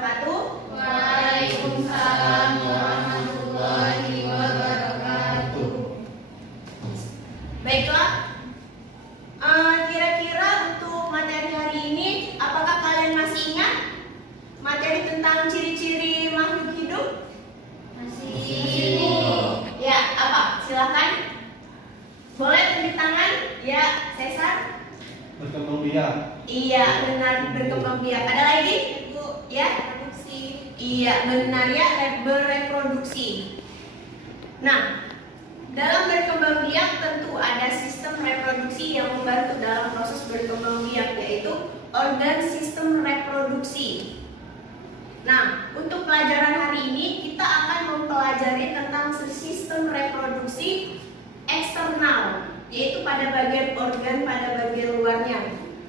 wabarakatuh. Waalaikumsalam warahmatullahi wabarakatuh. Baiklah, kira-kira untuk materi hari ini, apakah kalian masih ingat materi tentang ciri-ciri makhluk hidup? Masih. Ya, apa? Silakan. Boleh tunjuk tangan? Ya, Cesar. Berkembang biak. Iya, benar, berkembang biak. Ada lagi? Bu, Ya. produksi. Iya, benar ya, bereproduksi. Nah, dalam berkembang biak tentu ada sistem reproduksi yang membantu dalam proses berkembang biak, yaitu organ sistem reproduksi. Nah, untuk pelajaran hari ini kita akan mempelajari tentang sistem reproduksi eksternal, yaitu pada bagian organ pada bagian luarnya.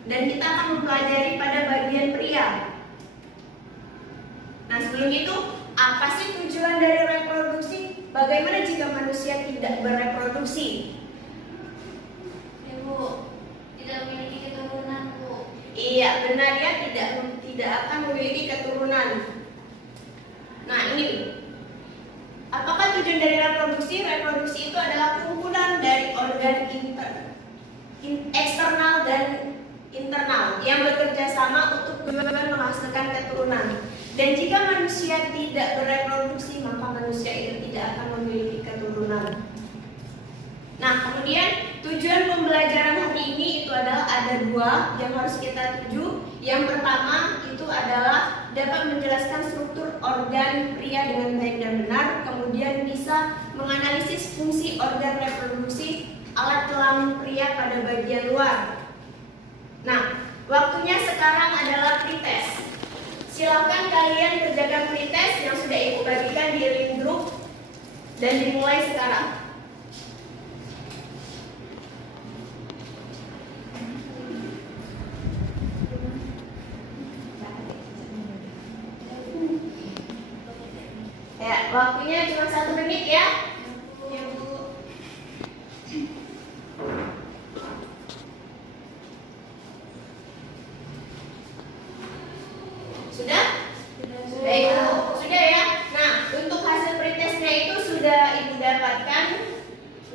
Dan kita akan mempelajari pada bagian pria. Nah, sebelum itu, apa sih tujuan dari reproduksi? Bagaimana jika manusia tidak bereproduksi? Ibu, tidak memiliki keturunan, Bu. Iya, benar ya, tidak akan memiliki keturunan. Nah, ini apakah tujuan dari reproduksi? Reproduksi itu adalah kumpulan dari organ eksternal dan internal yang bekerja sama untuk menghasilkan keturunan. Dan jika manusia tidak bereproduksi, maka manusia itu tidak akan memiliki keturunan. Nah, kemudian tujuan pembelajaran hari ini itu adalah ada dua yang harus kita tuju. Yang pertama itu adalah dapat menjelaskan struktur organ pria dengan baik dan benar, kemudian bisa menganalisis fungsi organ reproduksi alat kelamin pria pada bagian luar. Nah, waktunya sekarang adalah pretest. Silakan kalian kerjakan pretest yang sudah ibu bagikan di link group dan dimulai sekarang. Ya, waktunya cuma 1 menit ya. Ya, Bu. Sudah? Sudah. Baik, sudah ya. Nah, untuk hasil pretestnya itu sudah ibu dapatkan.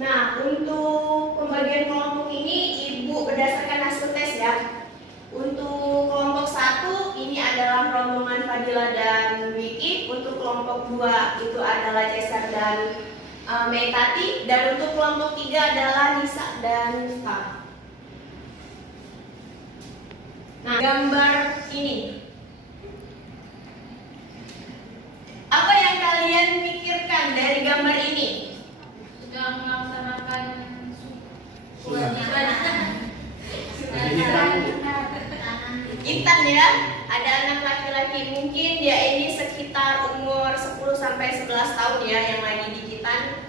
Nah, untuk pembagian kelompok ini ibu berdasarkan hasil tes ya. Untuk kelompok 1 ini adalah rombongan Fadila dan Wiki. Untuk kelompok 2 itu adalah Cesar dan Meitati. Dan untuk kelompok 3 adalah Nisa dan Nita. Nah, gambar ini, apa yang kalian pikirkan dari gambar ini? Sudah melaksanakan Sudah. Intan ya, ada anak laki-laki, mungkin dia ini sekitar umur 10-11 tahun ya yang lagi digitan.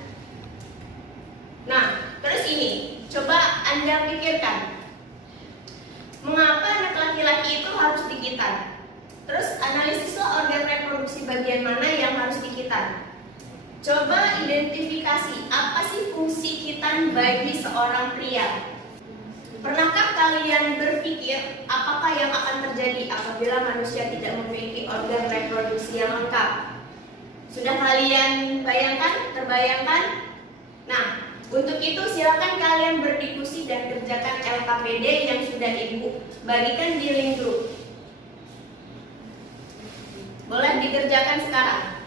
Nah, terus ini, coba Anda pikirkan, mengapa anak laki-laki itu harus digitan? Terus analisislah organ reproduksi bagian mana yang harus digitan. Coba identifikasi apa sih fungsi kitan bagi seorang pria. Pernahkah kalian berpikir apakah yang akan terjadi apabila manusia tidak memiliki organ reproduksi yang lengkap? Sudah kalian bayangkan, terbayangkan? Nah, untuk itu silakan kalian berdiskusi dan kerjakan LKPD yang sudah ibu bagikan di link group. Boleh dikerjakan sekarang.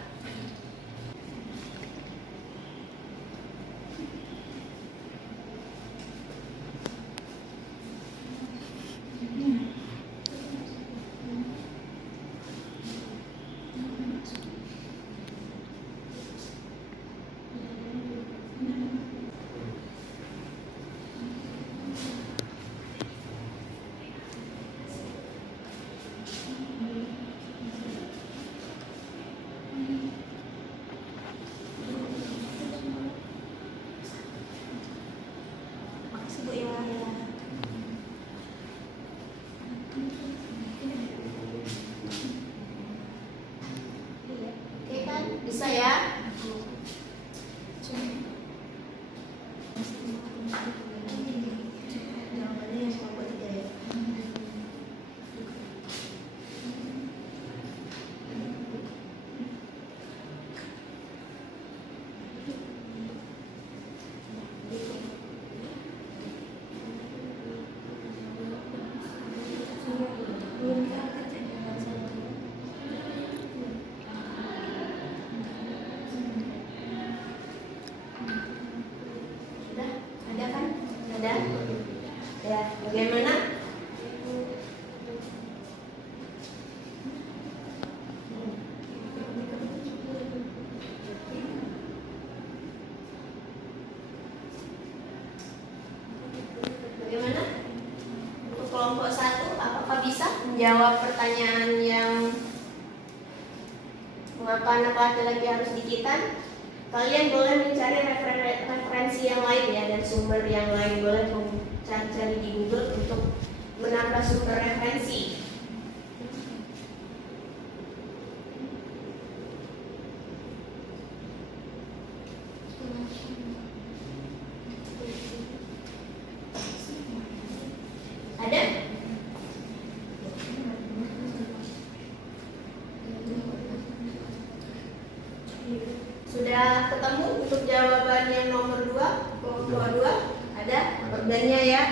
Bisa ya? menjawab pertanyaan yang mengapa anak laki-laki harus dikitan, kalian boleh mencari referensi yang lain ya, dan sumber yang lain. Boleh cari di Google untuk menambah sumber referensi. Ada? Sudah ketemu untuk jawaban yang nomor 2, kelompok 2? Ada organnya ya.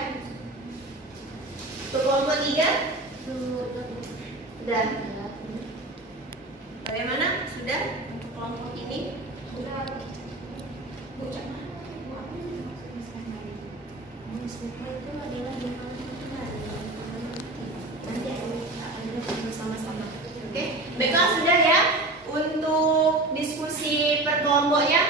Untuk kelompok 3? Sudah. Bagaimana? Sudah untuk kelompok ini? Sudah. Oke, baiklah sudah ya untuk diskusi per kelompoknya,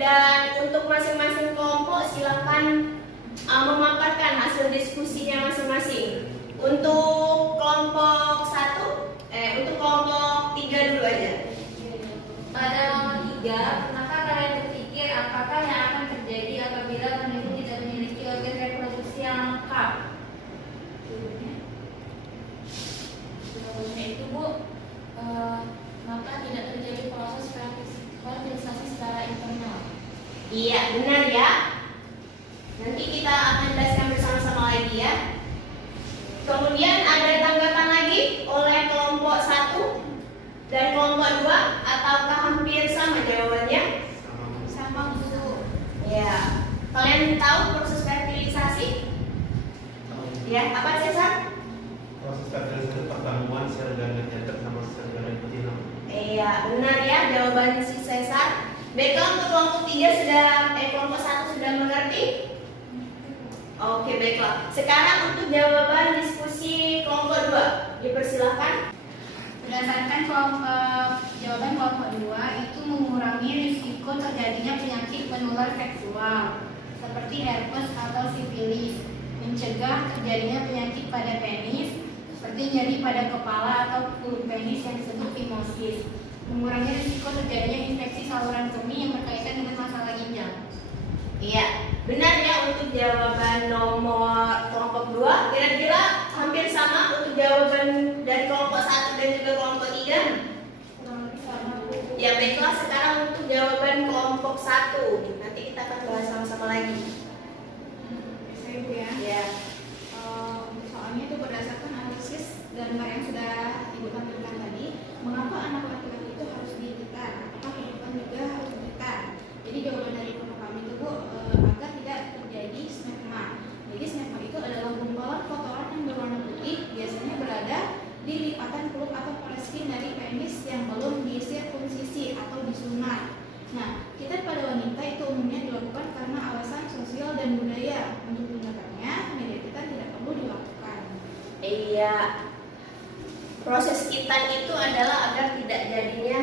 dan untuk masing-masing kelompok silakan memaparkan hasil diskusinya masing-masing. Untuk kelompok 1, untuk kelompok 3 dulu aja. Pada nomor 3, pernahkah kalian berpikir apakah yang akan terjadi apabila manusia tidak memiliki organ reproduksi yang lengkap? Jawabannya itu Bu, maka tidak terjadi proses fertilisasi secara internal. Iya, benar ya. Nanti kita akan jelaskan bersama-sama lagi ya. Kemudian ada tanggapan lagi oleh kelompok 1 dan kelompok 2, ataukah hampir sama jawabannya? Sama Bu. Ya. Kalian tahu proses fertilisasi? Ya, apa Cesar? Proses fertilisasi pertemuan sel gameteter sama sel gamet betina. Iya, benar ya jawaban si Cesar. Baiklah, untuk kelompok 3 kelompok 1 sudah mengerti? Oke, baiklah. Sekarang untuk jawaban diskusi kelompok 2, dipersilakan. Berdasarkan jawaban kelompok 2 itu mengurangi risiko terjadinya penyakit menular seksual seperti herpes atau sifilis, mencegah terjadinya penyakit pada penis seperti nyeri pada kepala atau kulit penis yang disebut phimosis, mengurangi risiko terjadinya infeksi saluran kemih yang berkaitan dengan masalah ginjal. Iya, benar ya untuk jawaban nomor kelompok 2. Kira-kira hampir sama untuk jawaban dari kelompok 1 dan juga kelompok 3. Ya, baiklah, sekarang untuk jawaban kelompok 1. Nanti kita akan bahas sama-sama lagi. Saya Bu ya. Ya. Soalnya itu berdasarkan analisis gambar yang sudah Ibu tampilkan tadi, mengapa anak laki-laki itu harus dikitan? Apakah perempuan juga harus dikitan? Jadi jawaban dari kelompok kami itu Bu, agar tidak terjadi smegma. Jadi smegma itu adalah gumpalan kotoran yang berwarna putih, biasanya berada di lipatan kuluk atau foreskin dari penis yang belum disirkumsisi atau disunat. Nah, kitan pada wanita itu umumnya dilakukan karena alasan sosial dan budaya. Untuk tindakannya, media kitan tidak perlu dilakukan. Iya. Proses kitan itu adalah agar tidak jadinya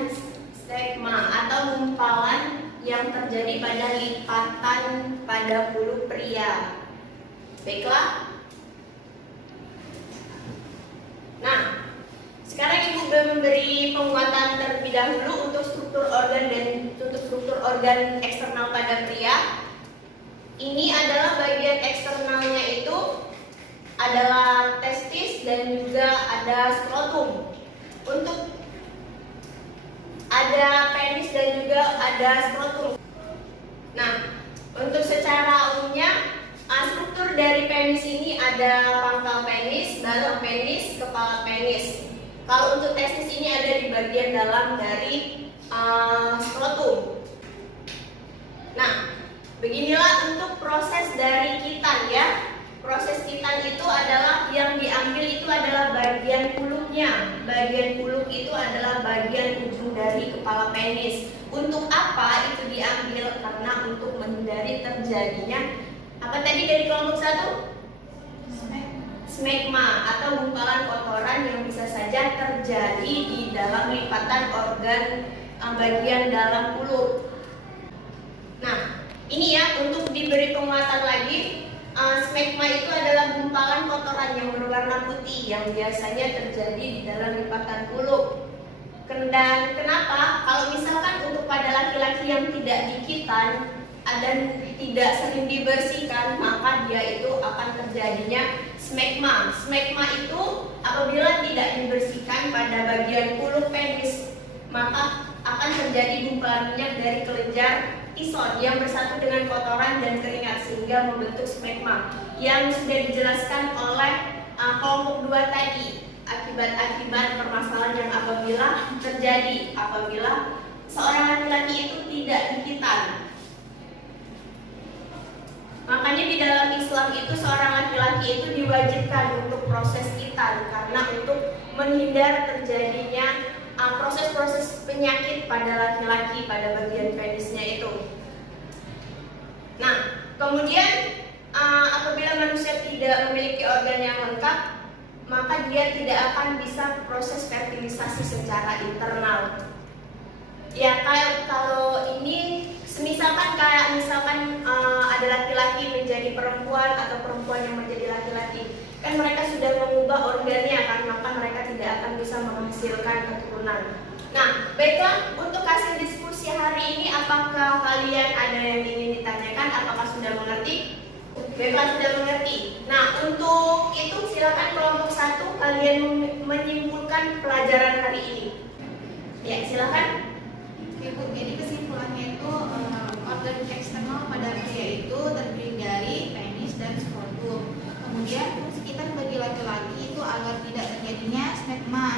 stigma atau gumpalan yang terjadi pada lipatan pada bulu pria. Baiklah. Nah, sekarang Ibu sudah memberi penguatan terlebih dahulu untuk struktur organ dan untuk struktur organ eksternal pada pria. Ini adalah bagian eksternalnya itu adalah testis dan juga ada skrotum. Untuk ada penis dan juga ada skrotum. Nah, untuk secara umumnya struktur dari penis ini ada pangkal penis, dalam penis, kepala penis. Kalau untuk testis ini ada di bagian dalam dari skrotum. Nah, beginilah untuk proses dari kitan ya. Proses kitan itu adalah yang diambil itu adalah bagian kuluknya. Bagian kuluk itu adalah bagian ujung dari kepala penis. Untuk apa itu diambil? Karena untuk menghindari terjadinya apa tadi dari kelompok 1? Smegma atau gumpalan kotoran yang bisa saja terjadi di dalam lipatan organ bagian dalam kuluk. Nah, ini ya untuk diberi penguatan lagi. smegma itu adalah gumpalan kotoran yang berwarna putih yang biasanya terjadi di dalam lipatan kulit. Dan kenapa? Kalau misalkan untuk pada laki-laki yang tidak dikitan dan tidak sering dibersihkan, maka dia itu akan terjadinya smegma. Smegma itu apabila tidak dibersihkan pada bagian kulit penis, maka akan terjadi gumpalan minyak dari kelenjar ison yang bersatu dengan kotoran dan keringat sehingga membentuk smegma yang sudah dijelaskan oleh kelompok 2 tadi. Akibat-akibat permasalahan yang terjadi apabila seorang laki-laki itu tidak dikitan. Makanya di dalam Islam itu seorang laki-laki itu diwajibkan untuk proses kitan karena untuk menghindar terjadinya proses-proses penyakit pada laki-laki pada bagian penisnya itu. Nah, kemudian apabila manusia tidak memiliki organ yang lengkap, maka dia tidak akan bisa proses fertilisasi secara internal. Ya, kalau ini misalkan ada laki-laki menjadi perempuan atau perempuan yang menjadi laki-laki, kan mereka sudah mengubah organnya kan, maka mereka tidak akan bisa menghasilkan keturunan. Nah, baiklah, untuk hasil diskusi hari ini apakah kalian ada yang ingin ditanyakan? Apakah sudah mengerti? Baiklah, sudah mengerti. Nah, untuk itu silakan kelompok 1 kalian menyimpulkan pelajaran hari ini. Ya, silakan. Oke Bu, jadi kesimpulannya itu organ eksternal pada pria itu terdiri dari penis dan skrotum. Kemudian fungsi kitan bagi laki-laki itu agar tidak terjadinya smegma.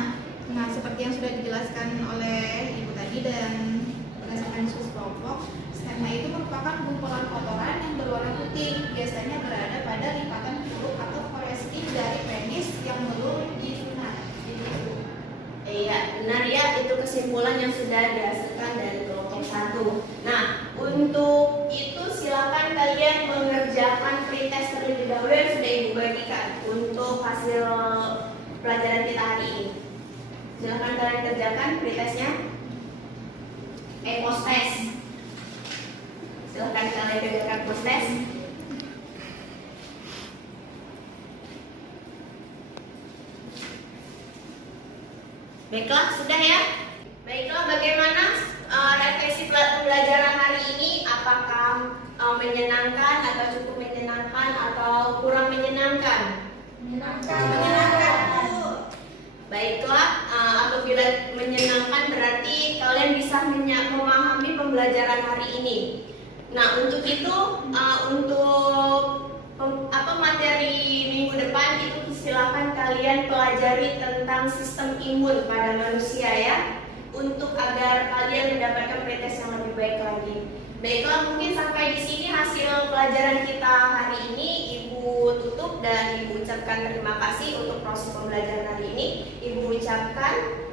Nah, seperti yang sudah dijelaskan oleh Ibu tadi dan berdasarkan diskusi kelompok, smegma itu merupakan gumpalan kotoran yang berwarna putih, biasanya berada pada lipatan kulit atau foresting dari penis yang melur di sunat. Iya, benar ya, itu kesimpulan yang sudah dihasilkan dari kelompok 1. Nah, untuk itu silakan kalian mengerjakan pretest terlebih dahulu yang sudah Ibu bagikan untuk hasil pelajaran kita hari ini. Silakan kalian kerjakan pretestnya. Post test. Silakan kalian kerjakan post test. Baiklah, sudah ya. Baiklah, bagaimana refleksi pembelajaran hari ini? Apakah menyenangkan atau cukup menyenangkan atau kurang menyenangkan? Menyenangkan. Baiklah, apabila menyenangkan berarti kalian bisa memahami pembelajaran hari ini. Nah, untuk itu, materi minggu depan itu silakan kalian pelajari tentang sistem imun pada manusia ya, untuk agar kalian mendapatkan pretest yang lebih baik lagi. Baiklah, mungkin sampai di sini hasil pelajaran kita hari ini. Ibu tutup dan Ibu ucapkan terima kasih untuk proses pembelajaran hari ini. Ibu ucapkan